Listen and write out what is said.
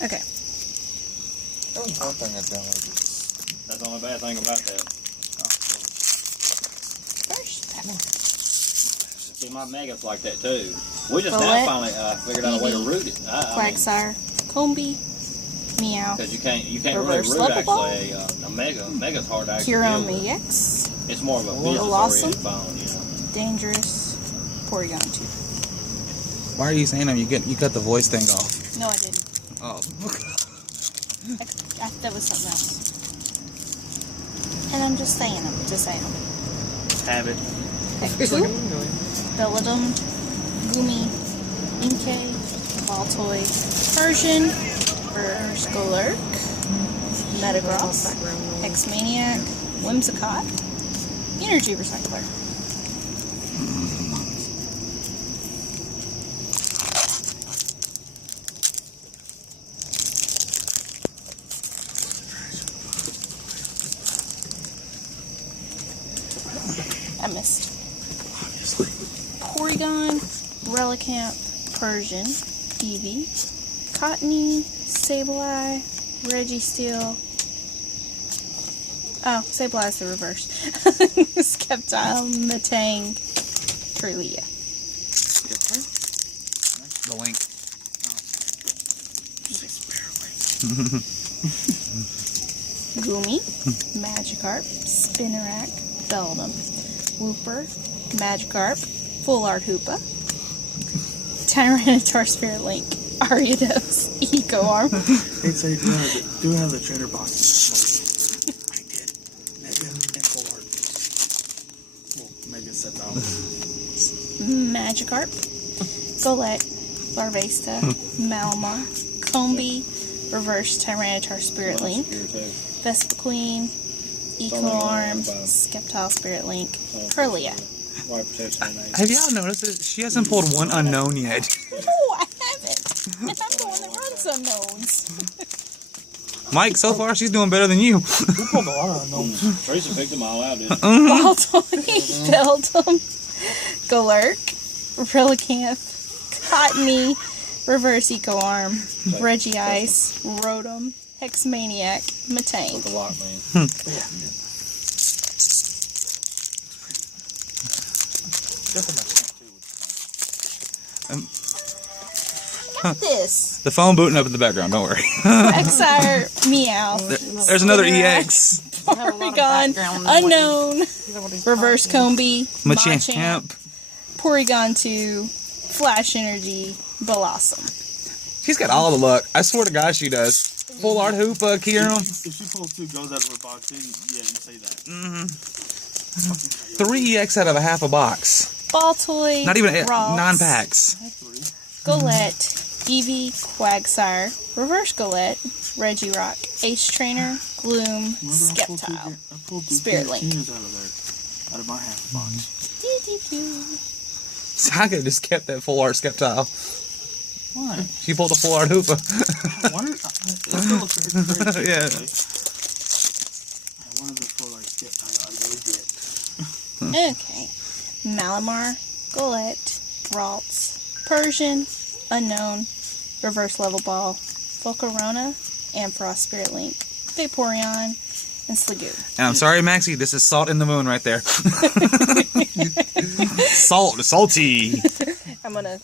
Okay. That was one thing I downloaded. That's the only bad thing about that. First pepper. See, my Mega's like that too. We just Bullet, now finally figured out a way to root it. Quagsire, Combi, Meow, Because you can't really Reverse root level ball. actually a Mega. Mega's hard to actually Huron deal with. EX, It's more of a Blossom. business-oriented phone, you know. Dangerous, Porygon 2. Why are you saying them? You cut the voice thing off. No, I didn't. Oh. That was something else. And I'm just saying them to say them. Have it. Okay, two. Belladum, Gumi, Inkay, Baltoy, Persian, Skolurk, Metagross, X-Maniac, Whimsicott, Energy Recycler. I missed. Porygon, Relicanth, Persian, Eevee, Cottony, Sableye, Registeel. Oh, Sableye is the reverse. Sceptile, Metang, Kirlia. The link. Gumi, Magikarp, Spinarak, Beldum, Wooper, Magikarp, Full Art Hoopa, Tyranitar Spirit Link, Ariados, Eco Arm. They say do have the trainer box. I did. Mega and full art. Well, Mega $7. Magikarp, Golett, Larvesta, Malamar, Combi, Reverse Tyranitar Spirit Link, Vespiquen, Eco Arm, Sceptile Spirit Link, Kirlia. Have y'all noticed that she hasn't pulled one unknown yet? No, I haven't. And I'm the one that runs unknowns. Mike, so far she's doing better than you. We pulled a lot of unknowns. Teresa picked them all out, didn't Baltoy, Beldum, Golurk, Relicanth, Cottony, Reverse Eco Arm, Regice, Rotom, Hexmaniac, Metang. That's a lot, man. Look at this. The phone booting up in the background, don't worry. Xire, Meow, There's another EX. Porygon, Unknown, Reverse Combi, Machamp. Machamp, Porygon 2, Flash Energy, Blossom. She's got all the luck. I swear to God she does. Full Art Hoopa, Kieran. If she pulls 2 goes out of her box, then yeah, you say that. 3 EX out of a half a box. Baltoy, Not even Ralts, 9 packs. Golett, Eevee, Quagsire, Reverse Golett, Regirock, Ace Trainer, Gloom, Sceptile, Spirit Link. Out of my half box. So I could have just kept that Full Art Sceptile. Why? She pulled a Full Art Hoopa. Yeah. I wanted the full art Sceptile. I really did. Okay. Malamar, Golett, Ralts, Persian, Unknown, Reverse Level Ball, Volcarona, Ampharos Spirit Link, Vaporeon, and Sliggoo. And I'm sorry, Maxie, this is salt in the moon right there. Salty. I'm gonna